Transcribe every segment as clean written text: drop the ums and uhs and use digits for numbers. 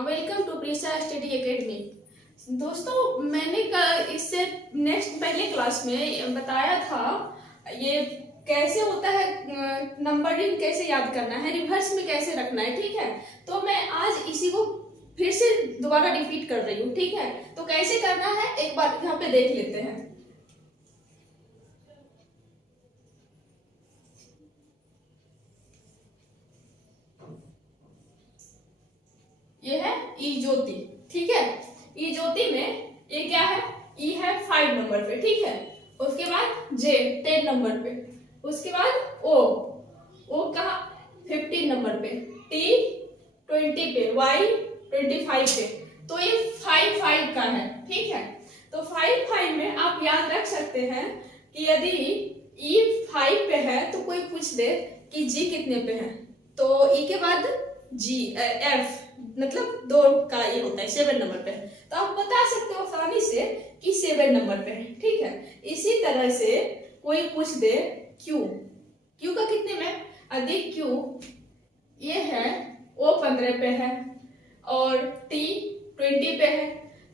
Welcome to Preesa study academy. दोस्तों, मैंने इससे नेक्स्ट पहले क्लास में बताया था ये कैसे होता है, नंबरिंग कैसे याद करना है, रिवर्स में कैसे रखना है। ठीक है, तो मैं आज इसी को फिर से दोबारा रिपीट कर रही हूँ। ठीक है, तो कैसे करना है एक बार यहाँ पे देख लेते हैं। ये है ई ज्योति। ठीक है, ई ज्योति में ये क्या है, ई है 5 नंबर पे। ठीक है, उसके बाद जे 10 नंबर पे, उसके बाद ओ कहा 15 नंबर पे, टी 20 पे, वाई 25 पे। तो ये 5 का है। ठीक है, तो 5 में आप याद रख सकते हैं कि यदि ई 5 पे है तो कोई पूछ दे कि जी कितने पे है, तो ई के बाद जी एफ मतलब 2 का ये होता है 7 नंबर पे है, तो आप बता सकते हो आसानी से कि 7 नंबर पे है। ठीक है, इसी तरह से कोई पूछ दे क्यू का कितने में, अधिक क्यू ये है ओ 15 पे है और टी 20 पे है,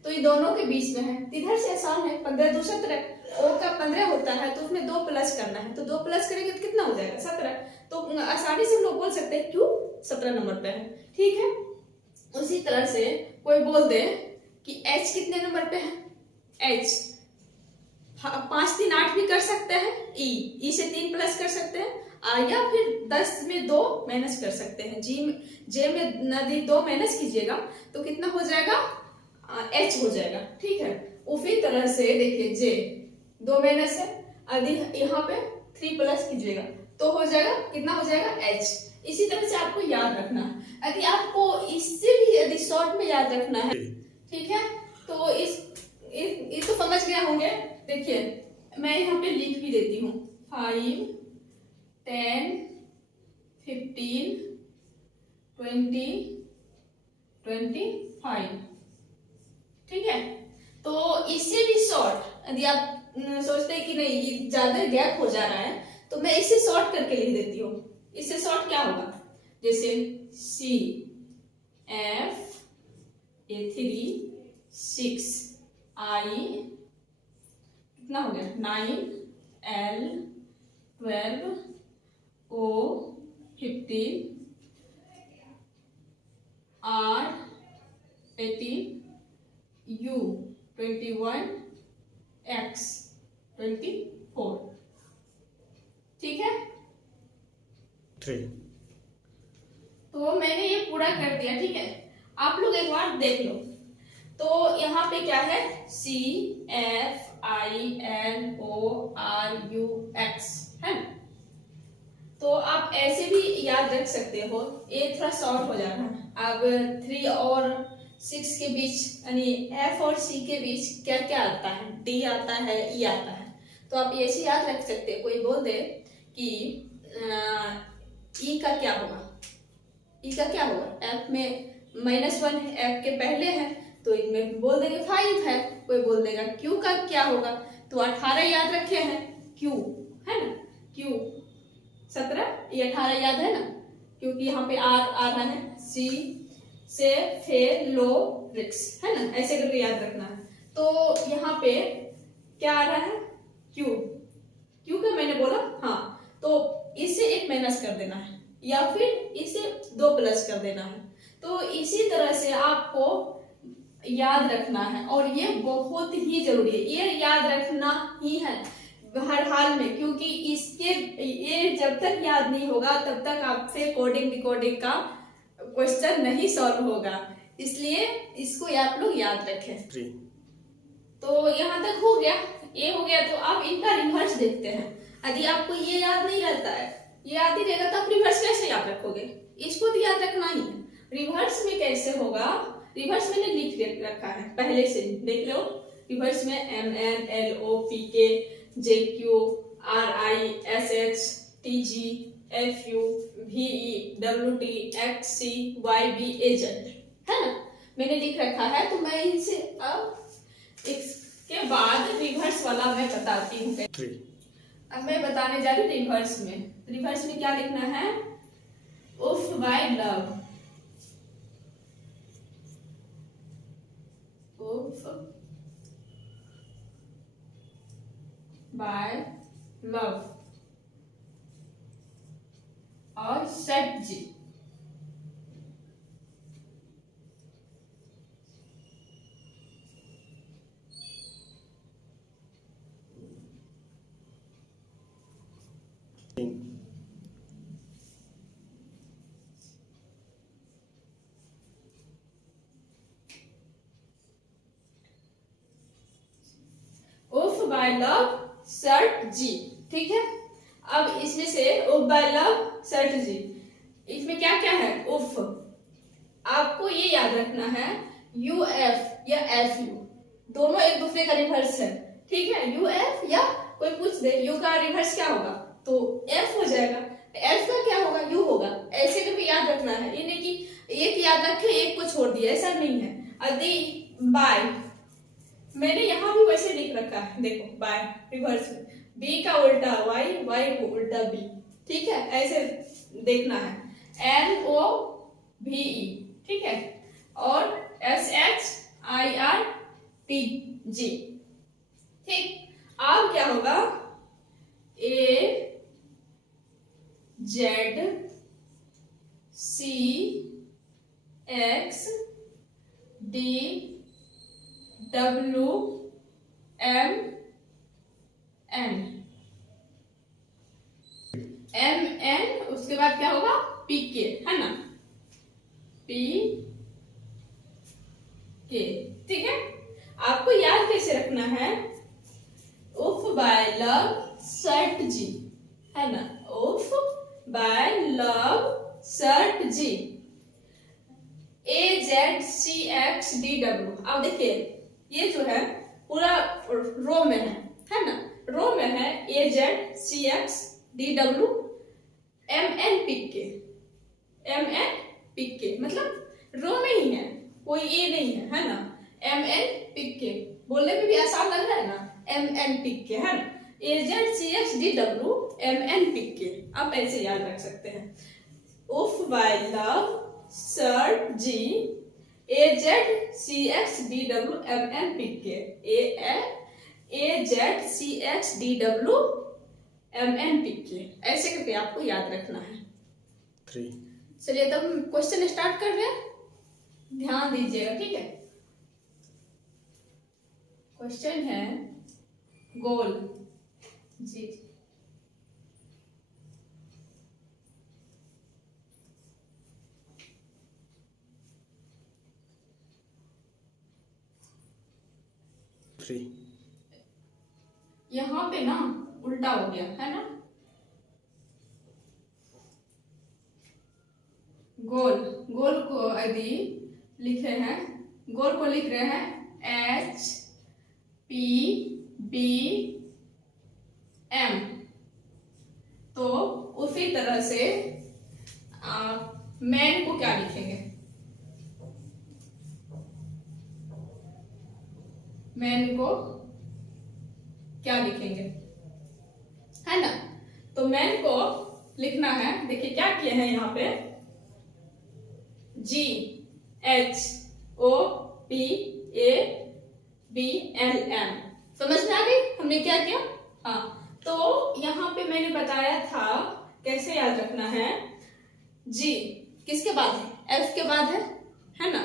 तो ये दोनों के बीच में है। इधर से आसान है, 15 2 17, ओ का 15 होता है तो उसमें 2 प्लस करना है, तो 2 प्लस करेंगे तो कितना हो जाएगा 17। तो आसानी से हम लोग बोल सकते हैं क्यू 17 नंबर पे है। ठीक है, उसी तरह से कोई बोल दे कि एच कितने नंबर पे है, एच 5 3 8 भी कर सकते हैं, ई से 3 प्लस कर सकते हैं, या फिर 10 में 2 माइनस कर सकते हैं। जे में नदी 2 माइनस कीजिएगा तो कितना हो जाएगा, एच हो जाएगा। ठीक है, उसी तरह से देखिए जे 2 माइनस है, यदि यहाँ पे 3 प्लस कीजिएगा तो हो जाएगा कितना, हो जाएगा एच। इसी तरह से आपको याद रखना है। यदि आपको इससे भी यदि शॉर्ट में याद रखना है, ठीक है, तो इस तो समझ गए होंगे। देखिए मैं यहाँ पे लिख भी देती हूँ 5 10 15 20 25। ठीक है, तो इससे भी शॉर्ट यदि आप सोचते हैं कि नहीं ये ज्यादा गैप हो जा रहा है तो मैं इसे शॉर्ट करके लिख देती हूँ। इससे शॉर्ट क्या होगा, जैसे सी एफ A3 6 आई कितना हो गया 9 L 12 O 15 R 18 U 21 X 24। ठीक है, 3। तो मैंने ये पूरा कर दिया। ठीक है, आप लोग एक बार देख लो। तो यहाँ पे क्या है, C F I N O R U X है ना, तो आप ऐसे भी याद रख सकते हो। ये थोड़ा शॉर्ट हो जाता है। अब 3 और 6 के बीच यानी F और C के बीच क्या क्या आता है, D आता है, E आता है, तो आप ऐसे याद रख सकते हो। कोई बोल दे कि E का क्या होगा, E का क्या होगा, F में -1 है, F के पहले है तो इनमें बोल देंगे 5 है। कोई बोल देगा Q का क्या होगा, तो 18 याद रखे हैं, Q है ना, Q 17, ये 18 याद है ना, क्योंकि यहाँ पे R आ रहा है, C से फेलोरिक्स है ना, ऐसे करके याद रखना है। तो यहाँ पे क्या आ रहा है, Q का मैंने बोला हाँ, तो इससे 1 माइनस कर देना है या फिर इसे 2 प्लस कर देना है। तो इसी तरह से आपको याद रखना है और ये बहुत ही जरूरी है, ये याद रखना ही है हर हाल में, क्योंकि इसके ये जब तक याद नहीं होगा तब तक आपसे कोडिंग डिकोडिंग का क्वेश्चन नहीं सॉल्व होगा, इसलिए इसको आप लोग याद रखें। तो यहाँ तक हो गया, ये हो गया। तो आप इनका रिवर्स देखते हैं। यदि आपको ये याद नहीं रहता है, ये याद ही रहेगा तो आप रिवर्स कैसे याद रखोगे, इसको तो याद रखना ही है। रिवर्स में कैसे होगा, रिवर्स मैंने लिख रखा है पहले से, देख रहे हो। रिवर्स में MN LO PK JQ RI SH TG FU VE WT XC YB agent है ना, मैंने लिख रखा है। तो मैं इनसे अब इसके बाद रिवर्स वाला मैं बताती हूँ। अब मैं बताने जा रही हूँ रिवर्स में। रिवर्स में क्या लिखना है, उफ बाय लव बाय लव और सेट जी। उफ बाय लव सर्ट जी। ठीक है, अब इसमें से उफ बाय लव सर्ट जी, इसमें क्या क्या है? उफ, आपको ये याद रखना है यू एफ या एफ यू दोनों एक दूसरे का रिवर्स है। ठीक है, यू एफ या कोई पूछ दे यू का रिवर्स क्या होगा तो एफ हो जाएगा, एफ का क्या होगा? यू होगा। ऐसे करके याद रखना है, ये नहीं कि एक याद रखे एक को छोड़ दिया, ऐसा नहीं है। अदी बाय, मैंने यहाँ भी वैसे लिख रखा है, देखो बाय रिवर्स में, बी का उल्टा वाई, वाई को उल्टा बी। ठीक है, ऐसे देखना है। एन ओ भी ई, ठीक है, और S H I R T G. ठीक, अब क्या होगा? A Z C X D W M N, M N, उसके बाद क्या होगा? पी के, है ना, पी के। ठीक है, आपको याद कैसे रखना है? उफ बाय लव सर्ट जी, है ना, उफ बाय लव सर्ट G. A Z C X D W, अब देखिए ये जो है पूरा रो में है ना, रो में है A Z C X D W M N P K, M N P K, मतलब रो में ही है, कोई ए नहीं है ना, एम एन पी के, बोलने में भी आसान लग रहा है ना, एम एन पी के, है ना, A Z C X D W M N P K. आप ऐसे याद रख सकते हैं, उफ बाय लव सर्ट G A Z C X D W M N P K, A Z C X D W M N P K, ऐसे करके आपको याद रखना है। 3 चलिए तब क्वेश्चन स्टार्ट कर रहे हैं, ध्यान दीजिएगा। ठीक है, क्वेश्चन है गोल जी। यहाँ पे ना उल्टा हो गया है ना, गोल, गोल को यदि लिखे हैं, गोल को लिख रहे हैं एच पी बी एम, तो उसी तरह से मैन को क्या लिखेंगे? मैन को क्या लिखेंगे, है ना, तो मैन को लिखना है, देखिए क्या किए हैं यहाँ पे, G H O P A B L M, समझ में आ गई हमने क्या किया? हाँ, तो यहाँ पे मैंने बताया था कैसे याद रखना है, जी किसके बाद है? एफ के बाद है ना,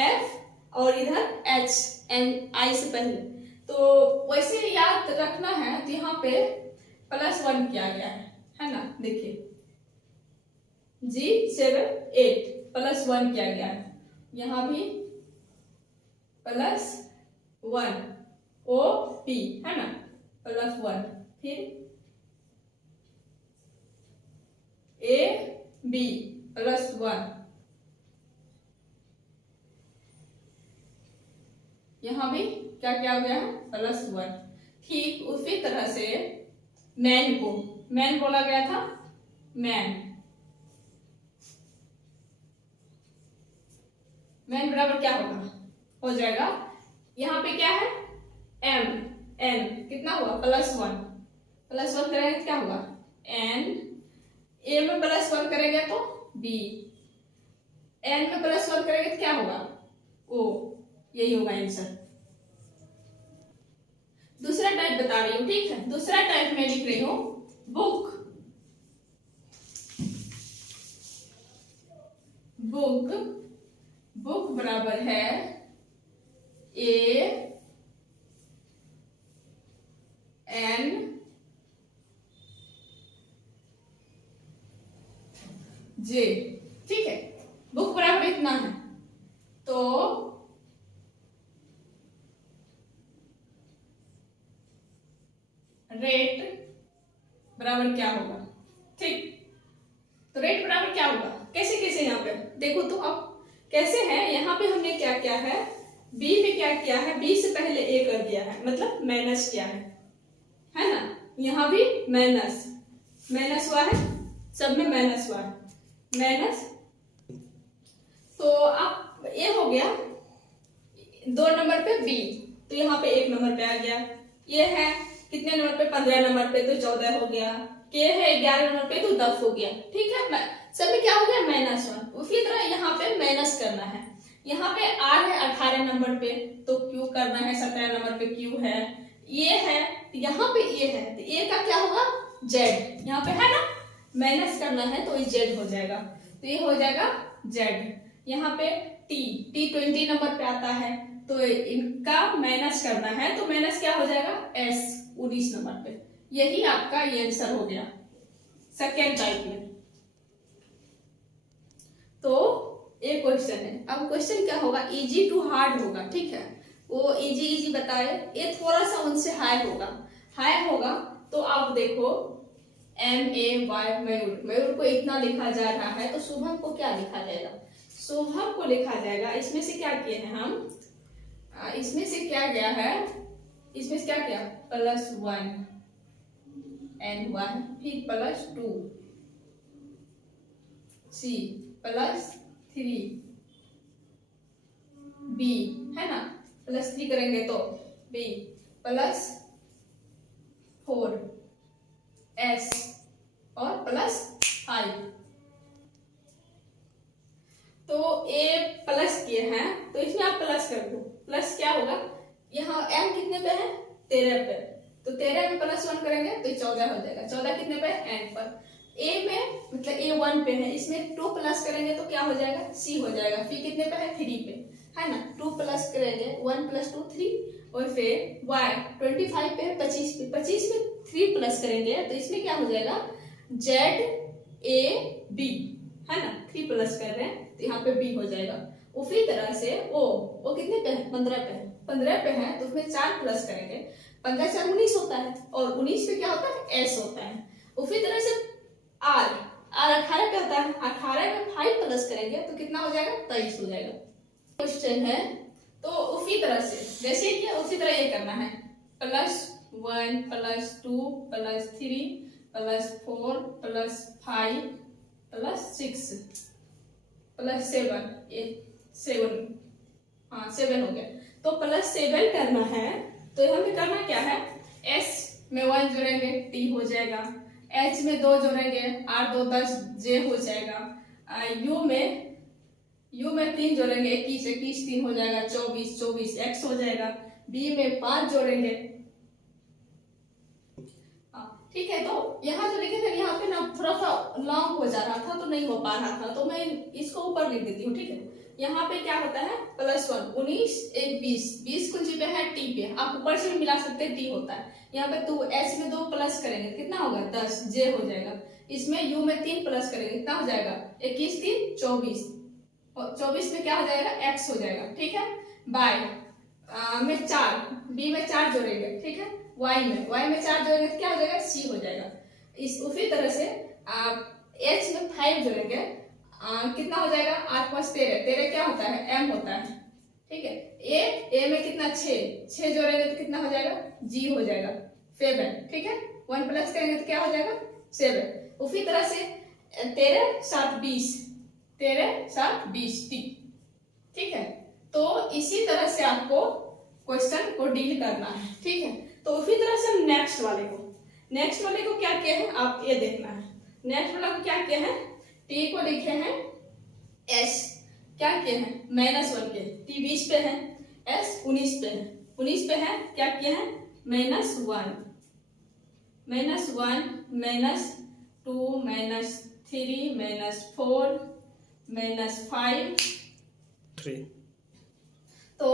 एफ और इधर एच एन आई से पहले, तो वैसे याद रखना है। तो यहाँ पे +1 किया गया है ना, देखिए G7 8 +1 किया गया है, यहाँ भी +1 ओ पी, है ना, +1, फिर ए बी +1, यहाँ भी क्या क्या हो गया है? +1। ठीक उसी तरह से मैन को, मैन बोला गया था, मैन, मैन बराबर क्या होगा? हो जाएगा, यहाँ पे क्या है? एम एन, कितना हुआ? +1, +1 करेंगे तो क्या होगा? एन, ए में +1 करेंगे तो बी, एन में +1 करेंगे तो क्या होगा? ओ, यही होगा आंसर। दूसरा टाइप बता रही हूँ, ठीक है। दूसरा टाइप मैं लिख रही हूँ बुक। बुक बुक बराबर है A N J, ठीक है। बुक बराबर इतना है, तो रेट बराबर क्या होगा, ठीक। तो रेट बराबर क्या होगा, कैसे कैसे, यहाँ पे देखो तो अब कैसे है। यहाँ पे हमने क्या किया है, बी में क्या किया है, बी से पहले ए कर दिया है, मतलब माइनस किया है ना। यहाँ भी माइनस माइनस हुआ है, सब में माइनस हुआ है, माइनस। तो अब ये हो गया 2 नंबर पे बी, तो यहाँ पे 1 नंबर पे आ गया। ये है कितने नंबर पे, 15 नंबर पे, तो 14 हो गया। के है 11 नंबर पे, तो 10 हो गया, ठीक है। सब में क्या हो गया, -1। उसी तरह यहाँ पे माइनस करना है। यहाँ पे आर है 18 नंबर पे, तो क्यू करना है 17 नंबर पे, क्यू है। ये है, यहाँ पे ये है, तो ये का क्या होगा, जेड। यहाँ पे है ना, माइनस करना है तो ये जेड हो जाएगा, तो ये हो जाएगा जेड। यहाँ पे टी 20 नंबर पे आता है, तो इनका माइनस करना है, तो माइनस क्या हो जाएगा, एस 19 नंबर पे। यही आपका ये आंसर हो गया सेकेंड टाइप में। तो एक क्वेश्चन है, अब क्वेश्चन क्या होगा, इजी टू हार्ड होगा, ठीक है। वो इजी बताए, ये थोड़ा सा उनसे हाई होगा। तो आप देखो MAY मयूर को इतना लिखा जा रहा है, तो शुभम को क्या लिखा जाएगा, शुभम को लिखा जाएगा। इसमें से क्या किए हैं हम, इसमें से क्या गया है, इसमें से क्या किया, +1 N1, फिर +2 C +3 B, है ना, +3 करेंगे तो B +4 S और +5। तो A प्लस किए हैं, तो इसमें आप प्लस कर दो। प्लस क्या होगा, यहाँ M कितने पे है, 13 पे, तो 13 में +1 करेंगे तो 14 हो जाएगा। 14 कितने पे, N पर। A में मतलब A1 पे है, इसमें 2 प्लस करेंगे तो क्या हो जाएगा, C हो जाएगा। फिर कितने पे है, 3 पे, है ना। 2 प्लस करेंगे, 1 + 2 3, और फिर Y 25 पे है, 25 पे, 25 में 3 प्लस करेंगे तो इसमें क्या हो जाएगा, ZAB, है ना। 3 प्लस कर रहे हैं तो यहाँ पे B हो जाएगा। उसी तरह से O कितने पे है, 15 पे है, 15 पे है तो उसमें 4 प्लस करेंगे, 15 4 19 होता है, और 19 पे क्या होता है, S होता है। उसी तरह से R 18 पे होता है, 18 में 5 प्लस करेंगे तो कितना हो जाएगा, 23 हो जाएगा। क्वेश्चन है, तो उसी तरह से जैसे किया उसी तरह ये करना है, +1 +2 +3 +4 +5 +6 +7, ये 7, हाँ 7 हो गया। तो +7 करना है, तो हमें करना क्या है, S में 1 जोड़ेंगे T हो जाएगा, H में 2 जोड़ेंगे 8 2 10 J हो जाएगा, U में 3 जोड़ेंगे 21 21 3 हो जाएगा, 24 24 X हो जाएगा, B में 5 जोड़ेंगे, ठीक है। तो यहाँ जो लिखे थे, यहाँ पे ना थोड़ा सा लॉन्ग हो जा रहा था, तो नहीं हो पा रहा था, तो मैं इसको ऊपर लिख देती हूँ, ठीक है। यहाँ पे क्या होता है, +1 19 1 20 20 कुछ पे है, T पे आप ऊपर से भी मिला सकते हैं, T होता है। यहाँ पे 2 H में 2 प्लस करेंगे कितना होगा, 10 J हो जाएगा। इसमें U में 3 प्लस करेंगे कितना हो जाएगा, 21 3 24, और 24 में क्या हो जाएगा, X हो जाएगा, ठीक है। बाय में 4 B में 4 जोड़ेंगे, ठीक है। Y में 4 जोड़ेंगे तो क्या हो जाएगा, C हो जाएगा। इस उसी तरह से H में 5 जोड़ेंगे, कितना हो जाएगा, 8 5 13 13 क्या होता है, M होता है, ठीक है। A में कितना 6 जोड़ेंगे तो कितना हो जाएगा, G हो जाएगा 7, ठीक है। 1 प्लस करेंगे तो क्या हो जाएगा, 7। उसी तरह से 13 7 20 13 7 20 T, ठीक है। तो इसी तरह से आपको क्वेश्चन को डील करना है, ठीक है। तो उसी तरह से हम नेक्स्ट वाले को क्या किया है, आप ये देखना है। नेक्स्ट वाला को क्या किया है, T को लिखे हैं S, क्या किए हैं, -1 के, T 20 पे है, S 19 पे है, 19 पे है, क्या किए हैं minus one, minus one, minus two, minus three, minus four, minus five, 3, तो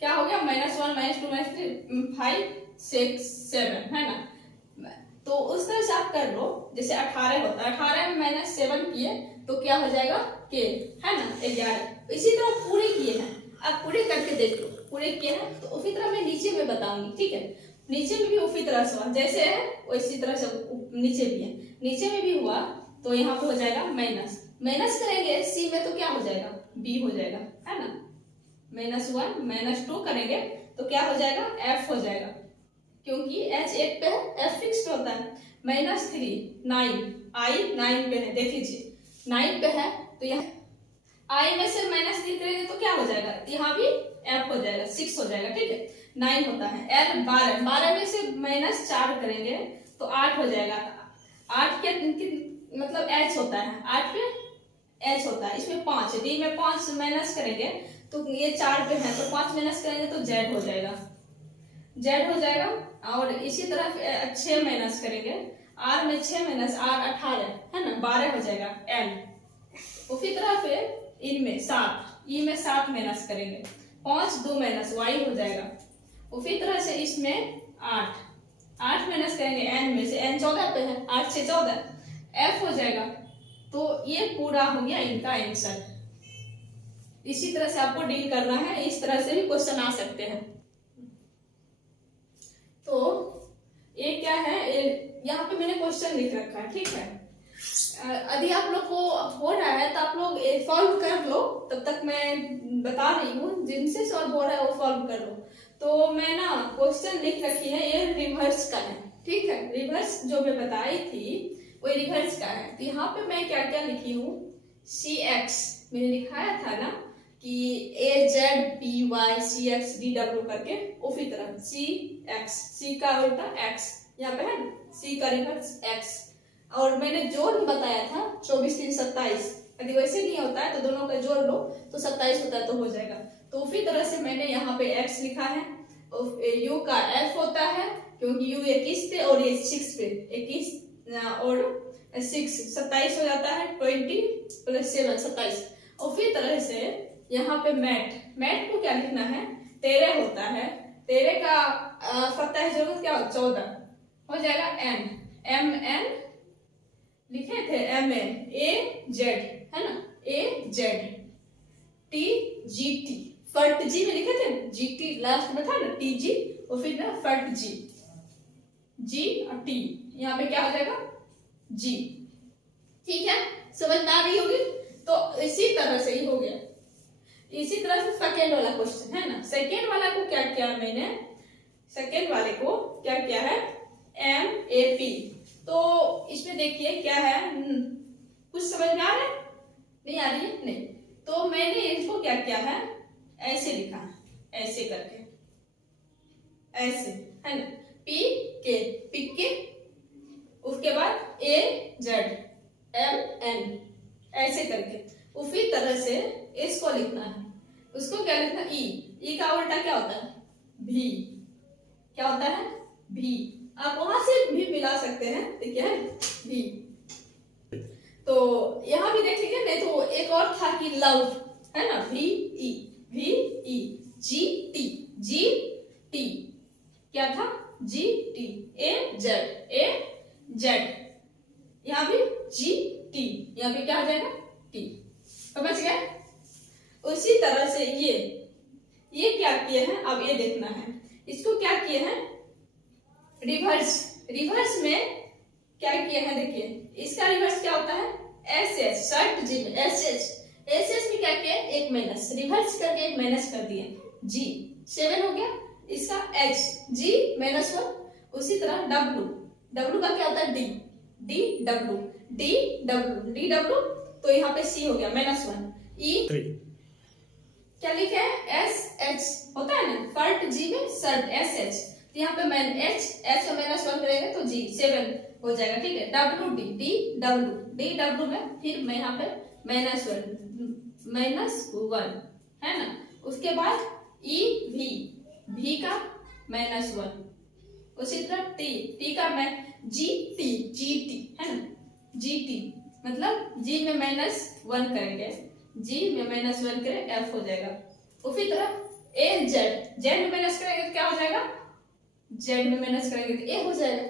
क्या हो गया, minus one, minus two, minus three, 5, 6, 7, है ना। तो उस तरह से आप कर लो, जैसे 18 होता है, 18 में माइनस 7 किए तो क्या हो जाएगा के, है ना, 11। इसी तरह पूरे किए हैं, आप पूरे करके देख लो, पूरे किए हैं तो उसी तरह मैं नीचे में बताऊंगी, ठीक है। नीचे में भी उसी तरह से जैसे है वैसी तरह से नीचे भी है, नीचे में भी हुआ तो यहाँ पे हो जाएगा माइनस, माइनस करेंगे सी में तो क्या हो जाएगा, बी हो जाएगा, है ना। माइनस वन, माइनस टू करेंगे तो क्या हो जाएगा, एफ हो जाएगा, क्योंकि एच एक पे है, एफ फिक्स्ड होता है। माइनस थ्री, 9, आई 9 पे है, देख लीजिए 9 पे है, तो यहाँ आई में से माइनस 3 करेंगे तो क्या हो जाएगा, यहाँ भी एफ हो जाएगा, 6 हो जाएगा, ठीक है। 9 होता है, एल 12, 12 में से माइनस 4 करेंगे तो 8 हो जाएगा। 8 के मतलब एच होता है, 8 पे एच होता है, इसमें 5, डी में 5 माइनस करेंगे तो ये 4 पे है तो 5 माइनस करेंगे तो जेड हो जाएगा, जेड हो जाएगा। और इसी तरह 6 माइनस करेंगे, आर में 6 माइनस आर 18, है ना, 12 हो जाएगा एल। उसी तरह फिर इनमें 7, ई में 7 माइनस करेंगे, 5, 2 माइनस वाई हो जाएगा। उसी तरह से इसमें 8 माइनस करेंगे एन में से, एन 14 पे है, 8 से 14 एफ हो जाएगा। तो ये पूरा हो गया इनका आंसर। इसी तरह से आपको डील करना है, इस तरह से भी क्वेश्चन आ सकते हैं। तो ये क्या है, यहाँ पे मैंने क्वेश्चन लिख रखा है, ठीक है। यदि आप लोग को हो रहा है तो आप लोग सॉल्व कर लो, तब तक मैं बता रही हूँ, जिनसे सॉल्व हो रहा है वो सॉल्व कर लो। तो मैं ना क्वेश्चन लिख रखी है, ये रिवर्स का है, ठीक है। रिवर्स जो मैं बताई थी वो रिवर्स का है। तो यहाँ पे मैं क्या क्या लिखी हूँ, सी एक्स मैंने दिखाया था ना कि A Z P Y C X D W करके, उसी तरह सी एक्स, सी का उल्टा एक्स, यहाँ पे है ना, सी का रिवर्स एक्स। और मैंने जोड़ बताया था 24, 3, 27, यदि वैसे नहीं होता है तो दोनों का जोड़ लो तो 27 होता है तो हो जाएगा। तो उसी तरह से मैंने यहाँ पे x लिखा है, u का f होता है क्योंकि u 21 पे और ये 6 पे, 21 और 6 27 हो जाता है, 20 + 7 27। और फिर तरह से यहाँ पे मैट को क्या लिखना है, 13 होता है, 13 का 27 जोड़ो क्या 14 हो जाएगा, n m n लिखे थे, m n a z, है ना, a z t g t, फट जी में लिखे थे, जी टी लास्ट में था ना, टी जी और फिर ना फट जी, जी और टी, यहाँ पे क्या हो जाएगा जी, ठीक है, समझ में आ रही होगी। तो इसी तरह से ही हो गया। इसी तरह से सेकेंड वाला क्वेश्चन है ना, सेकेंड वाला को क्या किया मैंने, सेकेंड वाले को क्या किया है, एम ए पी। तो इसमें देखिए क्या है, कुछ समझ में आ रहा है, नहीं आ रही है, नहीं। तो मैंने इसको क्या किया है, ऐसे लिखा है, ऐसे करके, ऐसे, है ना, पी के, उसके बाद ए जेड एम एन, ऐसे करके। उसी तरह से इसको लिखना है, उसको क्या लिखना, ई का उल्टा क्या होता है, भी, क्या होता है, भी। आप वहां से भी मिला सकते हैं, ठीक है, भी। तो यहाँ भी देख लीजिए, नहीं तो एक और था कि लव, है ना, भी ई जी टी, क्या था, जी टी, ए जेड, यहाँ भी जी टी, यहाँ पे क्या हो जाएगा, टी, समझ गए। उसी तरह से ये क्या किए हैं, अब ये देखना है, इसको क्या किए हैं, रिवर्स में क्या किए हैं, देखिए इसका रिवर्स क्या होता है, एस एस, शर्ट जी में एस एस में क्या किया, एक माइनस, रिवर्स करके एक माइनस कर दिए, जी 7 हो गया, इसका एच जी -1। उसी तरह डब्ल्यू का क्या होता है, डी डब्ल्यू, तो यहाँ पे सी हो गया -1, ई 3, क्या लिखे है, एस एच होता है ना, फर्ट जी में सर्ट एस एच, तो यहाँ पे मैन एच में -1 करेंगे तो जी 7 हो जाएगा, ठीक है। डब्ल्यू डी डब्ल्यू में फिर मैं यहाँ पे -1 है ना, उसके बाद ई भी का -1, उसी तरह टी का मैं जीटी है ना, जीटी मतलब जी में -1 करेंगे, जी में -1 करें एफ हो जाएगा। उसी तरह ए जेड में माइनस करेंगे तो क्या हो जाएगा, जेड में माइनस करेंगे तो ए हो जाएगा।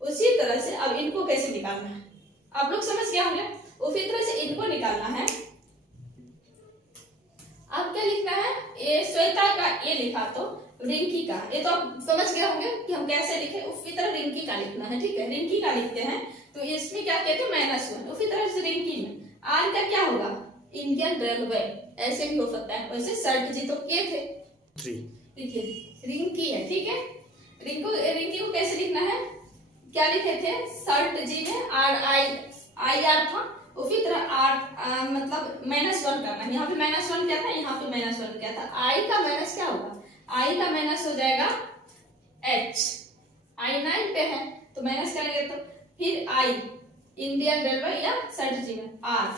उसी तरह से अब इनको कैसे निकालना है आप लोग समझ गए होंगे। उसी तरह से इनको निकालना है। अब क्या लिखना है, ए श्वेता का ए लिखा तो रिंकी का, ये तो आप समझ गए होंगे कि हम कैसे लिखे। उसी तरह रिंकी का लिखना है, ठीक है, रिंकी का लिखते हैं तो इसमें क्या कहते हैं -1। उसी तरह से रिंकी में आर का क्या होगा, इंडियन रेलवे, ऐसे भी हो सकता है। वैसे सर्ट जी तो ये थे 3 देखिए रिंकी है, ठीक है। रिंकी को कैसे लिखना है, क्या लिखे थे, सर्ट जी में आर था। उसी तरह आर मतलब -1 करना है। यहाँ पे -1 क्या था, यहाँ पे -1 क्या था, आई का माइनस क्या होगा, आई का माइनस हो जाएगा एच, आई 9 पे है तो माइनस करेंगे तो फिर आई इंडियन रेलवे या सर्ट जी में आर,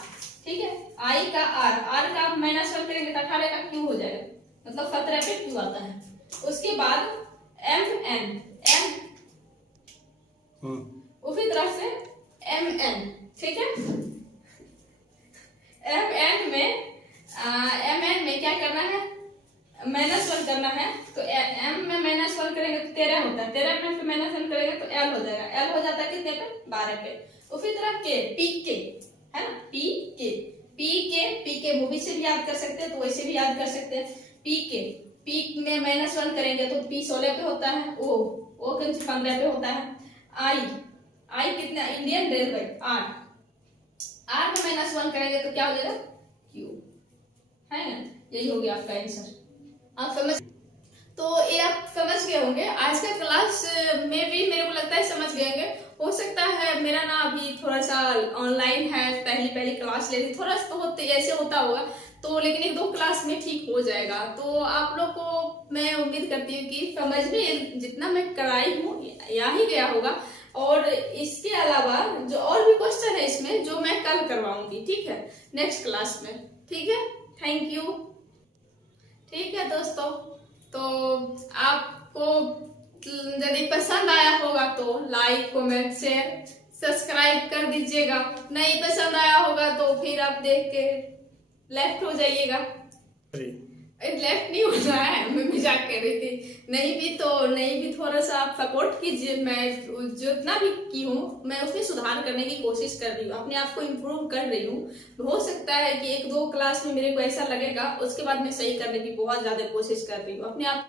ठीक है। आई का आर का -1 करेंगे तो 18 का क्यू हो जाएगा, मतलब 17 पे क्यू आता है। उसके बाद एम उसी तरह से एम ठीक है। एम एन में क्या करना है, -1 करना है तो एम में -1 करेंगे तो 13 होता है, 13 में -1 करेंगे तो एल हो जाएगा, एल हो जाता है कितने पे, 12 पे। उसी तरह के पी के है ना, पी के मूवी से भी याद कर सकते हैं तो वैसे भी याद कर सकते हैं। पी में -1 करेंगे तो पी 16 पे होता है, ओ 15 पे होता है। आई कितना, इंडियन रेलवे आर में -1 करेंगे तो क्या हो जाएगा, क्यू है ना। यही हो गया आपका आंसर, आप समझ। तो ये आप समझ गए होंगे। आज का क्लास में भी मेरे को लगता है समझ गए होंगे। हो सकता है मेरा ना अभी थोड़ा सा ऑनलाइन है, पहली क्लास ले रही, थोड़ा सा बहुत ऐसे होता होगा तो, लेकिन 1-2 क्लास में ठीक हो जाएगा। तो आप लोग को मैं उम्मीद करती हूँ कि समझ में जितना मैं कराई हूँ या ही गया होगा। और इसके अलावा जो और भी क्वेश्चन है इसमें जो मैं कल करवाऊंगी, ठीक है, नेक्स्ट क्लास में, ठीक है। थैंक यू, ठीक है दोस्तों। तो आपको यदि पसंद आया होगा तो लाइक कमेंट शेयर सब्सक्राइब कर दीजिएगा, नहीं पसंद आया होगा तो फिर आप देख के लेफ्ट हो जाइएगा। 3 लेफ्ट नहीं हो रहा है, मैं मजाक कर रही थी। नहीं भी थोड़ा सा आप सपोर्ट कीजिए। मैं जितना भी की हूँ मैं उसमें सुधार करने की कोशिश कर रही हूँ, अपने आप को इम्प्रूव कर रही हूँ। हो सकता है कि 1-2 क्लास में मेरे को ऐसा लगेगा, उसके बाद मैं सही करने की बहुत ज्यादा कोशिश कर रही हूँ अपने आप।